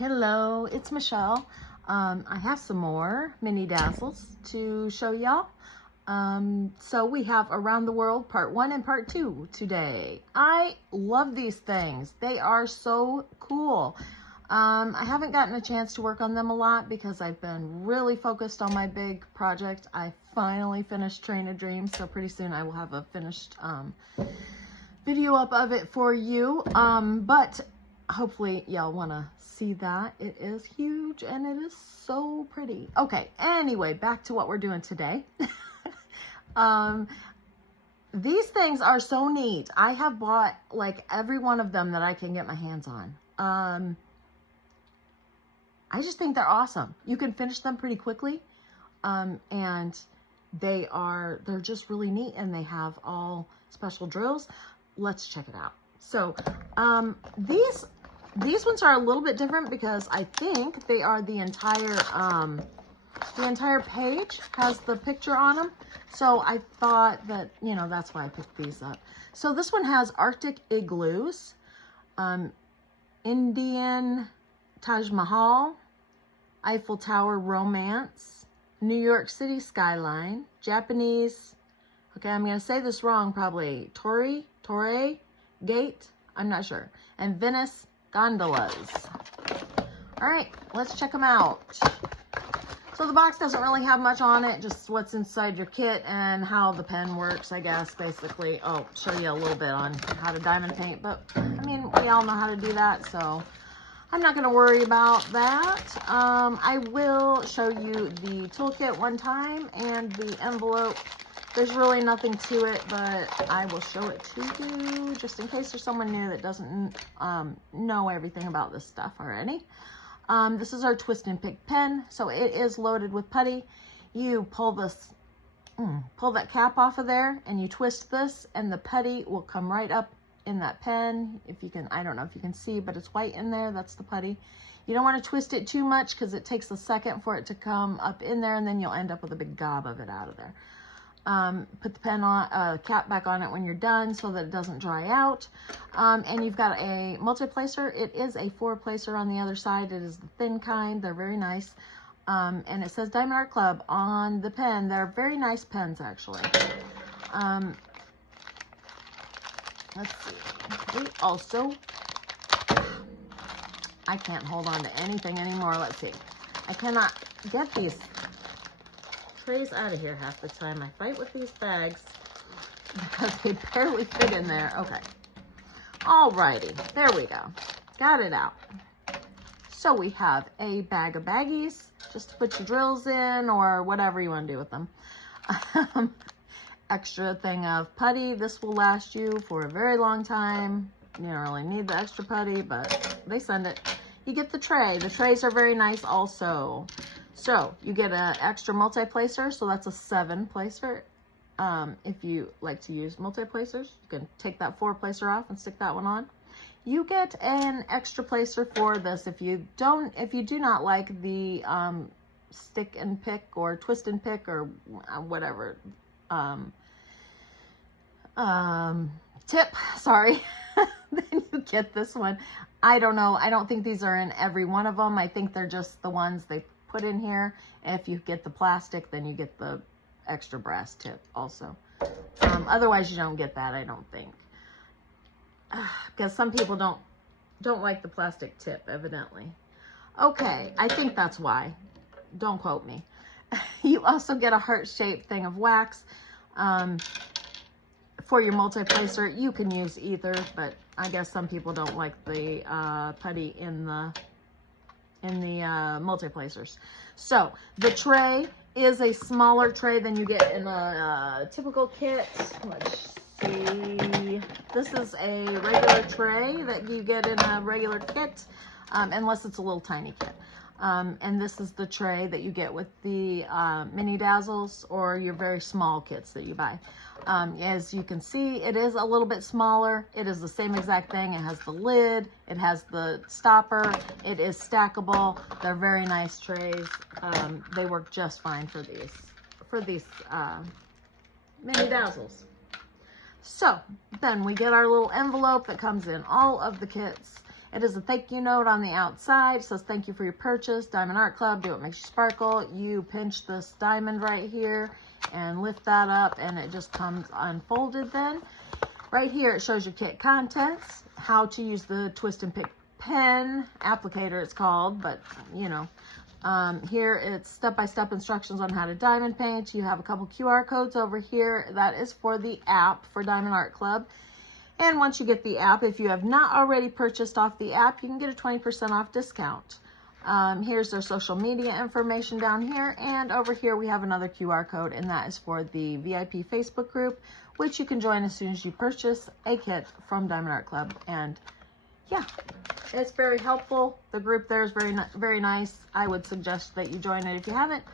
Hello, it's Michelle. I have some more mini Dazzles to show y'all. So we have Around the World Part 1 and Part 2 today. I love these things. They are so cool. I haven't gotten a chance to work on them a lot because I've been really focused on my big project. I finally finished Train a Dream, so pretty soon I will have a finished video up of it for you. But hopefully y'all want to see that. It is huge and it is so pretty. Okay, anyway, back to what we're doing today. These things are so neat. I have bought like every one of them that I can get my hands on. I just think they're awesome. You can finish them pretty quickly. And they're just really neat, and they have all special drills. Let's check it out. So, these ones are a little bit different because I think they are the entire page has the picture on them. So I thought that, you know, that's why I picked these up. So this one has Arctic igloos, Indian Taj Mahal, Eiffel Tower romance, New York City skyline, Japanese, okay, I'm going to say this wrong probably, Torre Gate, I'm not sure, and Venice gondolas. All right, let's check them out. So the box doesn't really have much on it, just what's inside your kit and how the pen works, I guess, basically. I'll show you a little bit on how to diamond paint, but I mean, we all know how to do that, so I'm not going to worry about that. I will show you the toolkit one time and the envelope. There's really nothing to it, but I will show it to you just in case there's someone new that doesn't know everything about this stuff already. This is our twist and pick pen, so it is loaded with putty. You pull this, pull that cap off of there, and you twist this, and the putty will come right up in that pen. If you can, I don't know if you can see, but it's white in there. That's the putty. You don't want to twist it too much because it takes a second for it to come up in there, and then you'll end up with a big gob of it out of there. Put the pen on, cap back on it when you're done so that it doesn't dry out. And you've got a multi-placer. It is a 4-placer on the other side. It is the thin kind. They're very nice. And it says Diamond Art Club on the pen. They're very nice pens, actually. Let's see. We also, I can't hold on to anything anymore. Let's see. I cannot get these trays out of here half the time. I fight with these bags because they barely fit in there. Okay. Alrighty. There we go. Got it out. So we have a bag of baggies just to put your drills in or whatever you want to do with them. Extra thing of putty. This will last you for a very long time. You don't really need the extra putty, but they send it. You get the tray. The trays are very nice also. So you get an extra multi-placer, so that's a 7-placer. If you like to use multi-placers, you can take that 4-placer off and stick that one on. You get an extra placer for this if you do not like the stick and pick or twist and pick or whatever tip, sorry. Then you get this one. I don't know. I don't think these are in every one of them. I think they're just the ones they put in here. If you get the plastic, then you get the extra brass tip also. Otherwise you don't get that, I don't think, because some people don't like the plastic tip, evidently. Okay, I think that's why. Don't quote me. You also get a heart-shaped thing of wax for your multi-placer. You can use either, but I guess some people don't like the putty in the multi-placers. So the tray is a smaller tray than you get in a typical kit. Let's see. This is a regular tray that you get in a regular kit, unless it's a little tiny kit. And this is the tray that you get with the mini Dazzles or your very small kits that you buy. As you can see, it is a little bit smaller. It is the same exact thing. It has the lid. It has the stopper. It is stackable. They're very nice trays. They work just fine for these mini Dazzles. So then we get our little envelope that comes in all of the kits. It is a thank you note on the outside. It says, thank you for your purchase. Diamond Art Club, do what makes you sparkle. You pinch this diamond right here and lift that up, and it just comes unfolded then. Right here, it shows your kit contents, how to use the twist and pick pen applicator, it's called, but you know. Here it's step-by-step instructions on how to diamond paint. You have a couple QR codes over here. That is for the app for Diamond Art Club. And once you get the app, if you have not already purchased off the app, you can get a 20% off discount. Here's their social media information down here. And over here we have another QR code, and that is for the VIP Facebook group, which you can join as soon as you purchase a kit from Diamond Art Club. And yeah, it's very helpful. The group there is very nice. I would suggest that you join it if you haven't.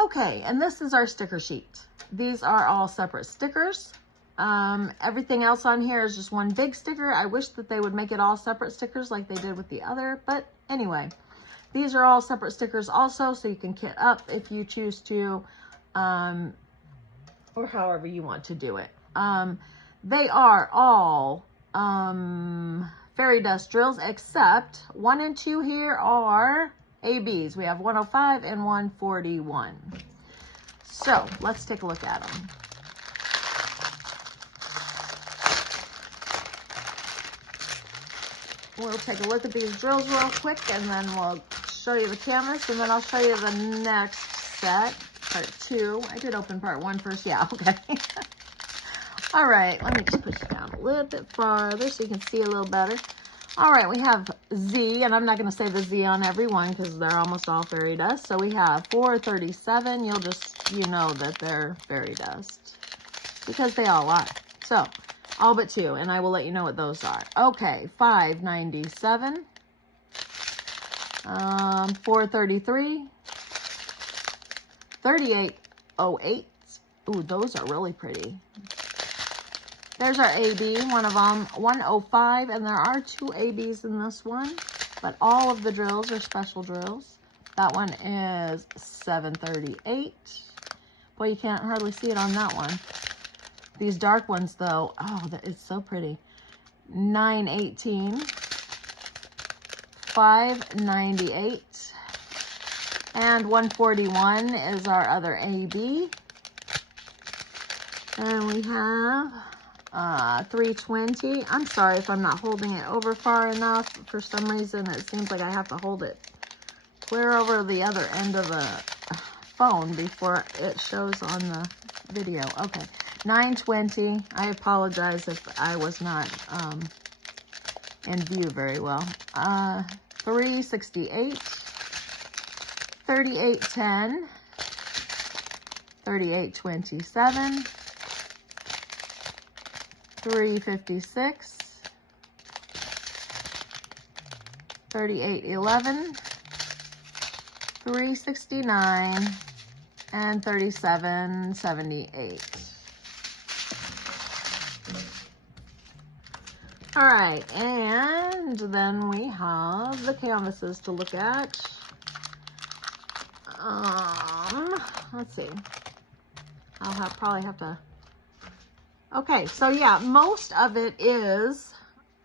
Okay, and this is our sticker sheet. These are all separate stickers. Everything else on here is just one big sticker. I wish that they would make it all separate stickers like they did with the other, but anyway, these are all separate stickers also, so you can kit up if you choose to, or however you want to do it. They are all fairy dust drills, except 1 and 2 here are ABs. We have 105 and 141. So let's take a look at them. We'll take a look at these drills real quick, and then we'll show you the canvas, and then I'll show you the next set, part 2. I did open part 1 first. Yeah, okay. All right, let me just push it down a little bit farther so you can see a little better. All right, we have Z, and I'm not going to say the Z on every one because they're almost all fairy dust. So we have 437. You'll just, you know that they're fairy dust because they all are. So all but 2, and I will let you know what those are. Okay, 597, 433, 3808. Ooh, those are really pretty. There's our AB, one of them, 105, and there are 2 ABs in this one, but all of the drills are special drills. That one is 738. Boy, you can't hardly see it on that one. These dark ones, though, oh, it's so pretty. 918, 598, and 141 is our other AB. And we have 320. I'm sorry if I'm not holding it over far enough. For some reason, it seems like I have to hold it clear over the other end of the phone before it shows on the video. Okay, 920. I apologize if I was not in view very well. 368, 3810, 3827, 356, 3811, 369, and 3778. All right, and then we have the canvases to look at. Let's see. I'll probably have to. Okay, so yeah, most of it is,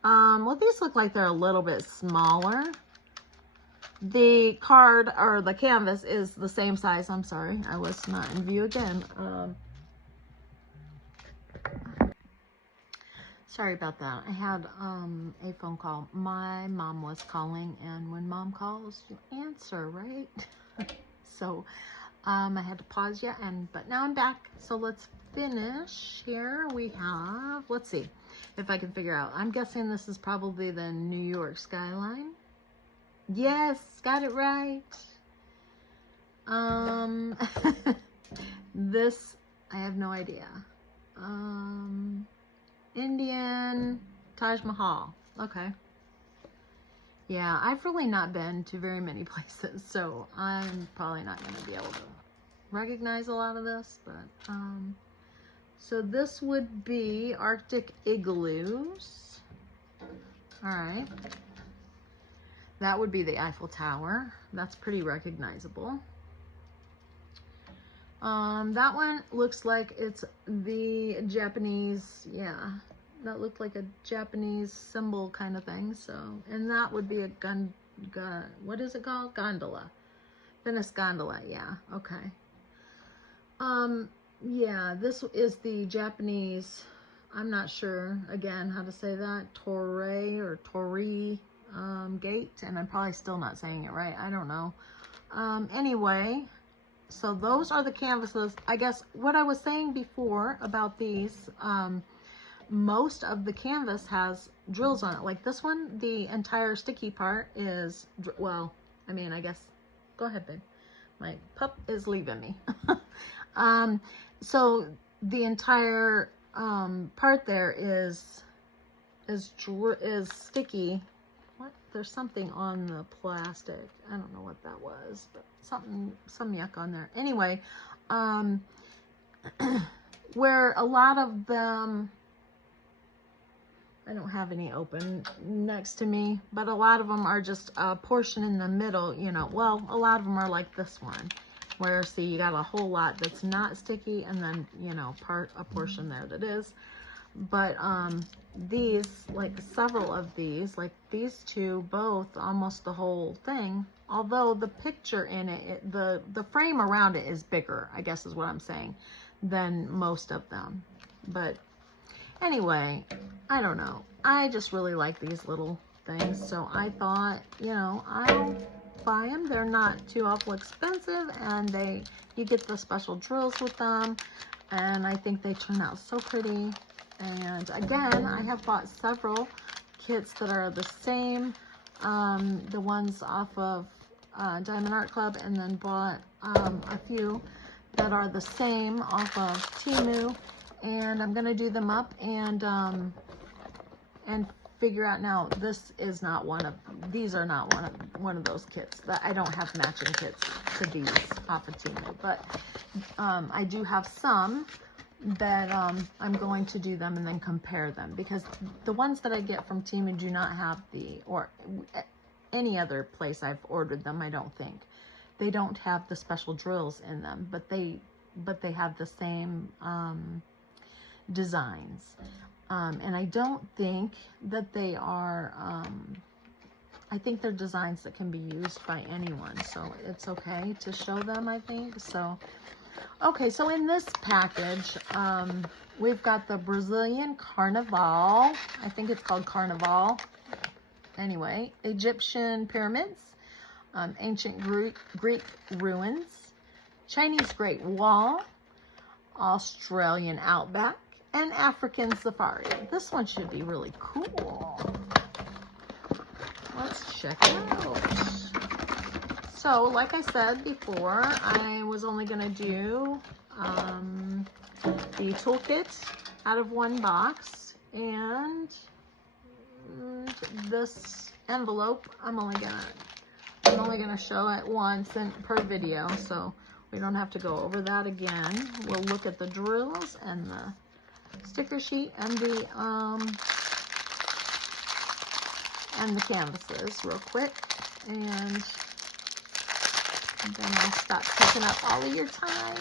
well, these look like they're a little bit smaller. The card, or the canvas, is the same size. I'm sorry, I was not in view again. Sorry about that. I had a phone call. My mom was calling, and when mom calls, you answer, right? So I had to pause you, but now I'm back. So let's finish here. We have, let's see if I can figure out. I'm guessing this is probably the New York skyline. Yes, got it right. This, I have no idea. Indian Taj Mahal. Okay. Yeah, I've really not been to very many places, so I'm probably not going to be able to recognize a lot of this, but so this would be Arctic igloos. All right. That would be the Eiffel Tower. That's pretty recognizable. That one looks like it's the Japanese, yeah, that looked like a Japanese symbol kind of thing. So, and that would be a what is it called? Gondola. Venice gondola, yeah, okay. Yeah, this is the Japanese, I'm not sure, again, how to say that, Torii or Torii gate, and I'm probably still not saying it right, I don't know. Anyway, so those are the canvases. I guess what I was saying before about these, most of the canvas has drills on it. Like this one, the entire sticky part is, well, I mean, I guess, go ahead, babe. My pup is leaving me. So the entire part there is sticky. What? There's something on the plastic. I don't know what that was, but some yuck on there. Anyway, where a lot of them, I don't have any open next to me, but a lot of them are just a portion in the middle, you know. Well, a lot of them are like this one, where, see, you got a whole lot that's not sticky, and then, you know, a portion there that is. But these, like several of these, like these two, both, almost the whole thing, although the picture in it, the frame around it is bigger, I guess is what I'm saying, than most of them. But anyway, I don't know. I just really like these little things, so I thought, you know, I'll buy them. They're not too awful expensive, and you get the special drills with them, and I think they turn out so pretty. And again, I have bought several kits that are the same, the ones off of Diamond Art Club, and then bought a few that are the same off of Temu. And I'm gonna do them up and figure out. Now, this is not these are not one of those kits. That I don't have matching kits to these off of Temu, but I do have some that I'm going to do them and then compare them, because the ones that I get from Temu do not have or any other place I've ordered them, I don't think. They don't have the special drills in them, but they have the same designs, and I don't think that they are, I think they're designs that can be used by anyone, so it's okay to show them, I think. So okay, so in this package, we've got the Brazilian Carnival, I think it's called Carnival, anyway, Egyptian pyramids, ancient Greek ruins, Chinese Great Wall, Australian outback, and African safari. This one should be really cool. Let's check it out. So, like I said before, I was only going to do the toolkit out of one box, and this envelope I'm only gonna show it once per video, so we don't have to go over that again. We'll look at the drills and the sticker sheet and the canvases real quick, and then I'll stop taking up all of your time.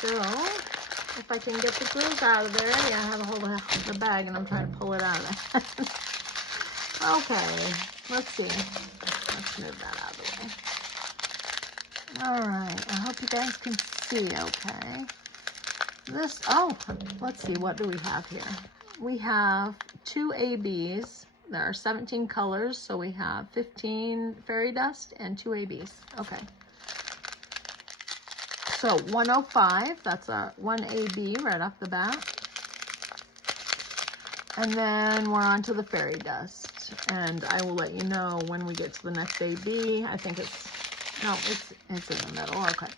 So, if I can get the drills out of there, yeah, I have a hold of the bag and I'm trying to pull it out of there. Okay, let's see. Let's move that out of the way. All right, I hope you guys can see okay. Let's see, what do we have here? We have 2 ABs. There are 17 colors, so we have 15 fairy dust and 2 ABs. Okay. So 105, that's a 1 AB right off the bat. And then we're on to the fairy dust. And I will let you know when we get to the next AB. I think it's in the middle, okay.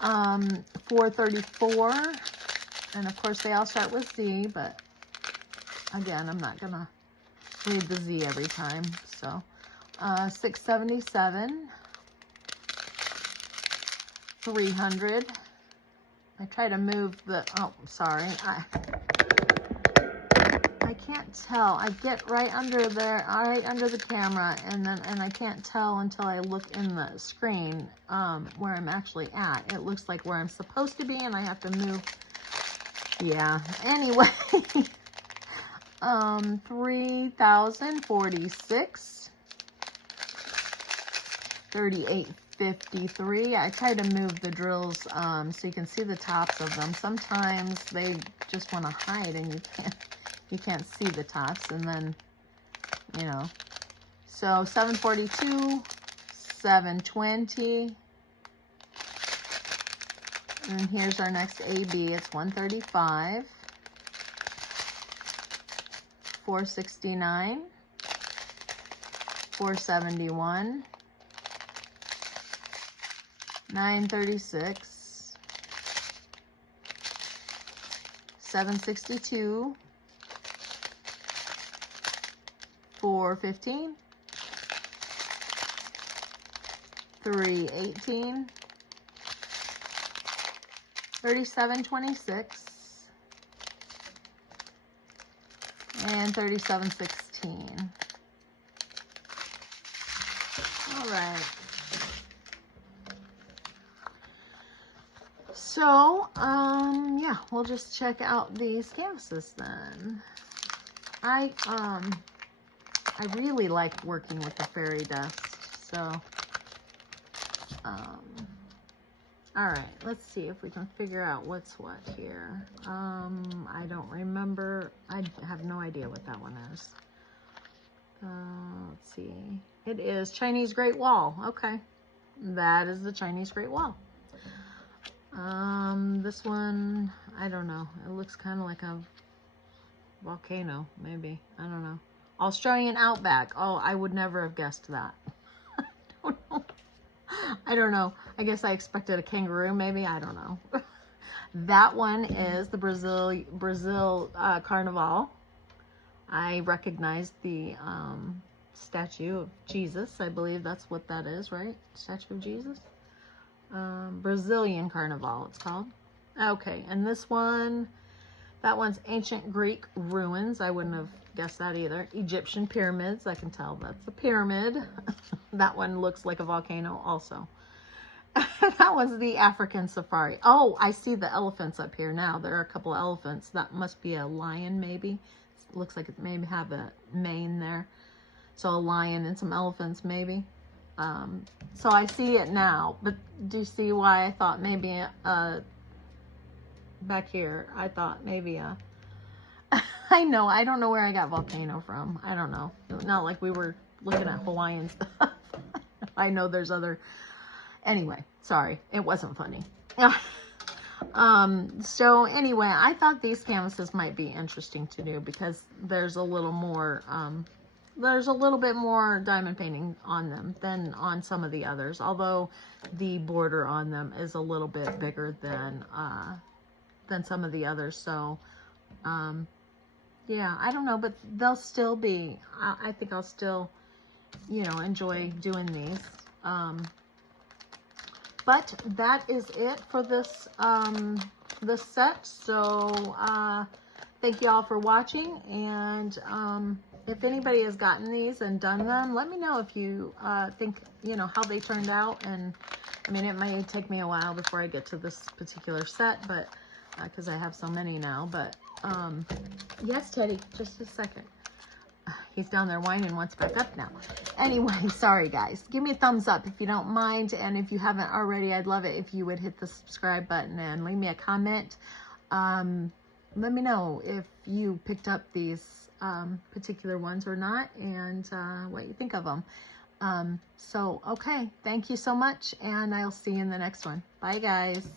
434, and of course they all start with Z, but again, I'm not gonna read the Z every time. So 677, 300. I try to move the, oh, sorry, I can't tell. I get right under there, right under the camera, and I can't tell until I look in the screen where I'm actually at. It looks like where I'm supposed to be, and I have to move Yeah, anyway. 3,046. 3853. I try to move the drills so you can see the tops of them. Sometimes they just want to hide and you can't see the tops, and then, you know. So 742, 720. And here's our next AB. It's 135, 469, 471, 936, 762, 415, 318, 3726, and 3716. All right. So, yeah, we'll just check out these canvases then. I really like working with the fairy dust, so, all right, let's see if we can figure out what's what here. I don't remember. I have no idea what that one is. Let's see. It is Chinese Great Wall. Okay, that is the Chinese Great Wall. This one, I don't know. It looks kind of like a volcano, maybe. I don't know. Australian Outback. Oh, I would never have guessed that. I don't know. I don't know. I guess I expected a kangaroo, maybe. I don't know. That one is the Brazil Carnival. I recognize the statue of Jesus. I believe that's what that is, right? Statue of Jesus. Brazilian Carnival, it's called. Okay, and this one, that one's Ancient Greek Ruins. I wouldn't have guessed that either. Egyptian Pyramids. I can tell that's a pyramid. That one looks like a volcano also. That one's the African Safari. Oh, I see the elephants up here now. There are a couple of elephants. That must be a lion, maybe. It looks like it maybe have a mane there. So a lion and some elephants, maybe. So I see it now. But do you see why I thought maybe back here, I thought maybe I know, I don't know where I got volcano from. I don't know. Not like we were looking at Hawaiian stuff. I know there's other... Anyway, sorry, it wasn't funny. So anyway, I thought these canvases might be interesting to do because there's a little more, there's a little bit more diamond painting on them than on some of the others, although the border on them is a little bit bigger than some of the others. So, yeah, I don't know, but they'll still be, I think I'll still, you know, enjoy doing these. But that is it for this this set. So thank you all for watching, and if anybody has gotten these and done them, let me know if you think, you know, how they turned out. And I mean, it may take me a while before I get to this particular set, but because I have so many now. But yes, Teddy, just a second. He's down there whining, wants back up now. Anyway, sorry guys. Give me a thumbs up if you don't mind. And if you haven't already, I'd love it if you would hit the subscribe button and leave me a comment. Let me know if you picked up these particular ones or not, and what you think of them. So, okay. Thank you so much, and I'll see you in the next one. Bye, guys.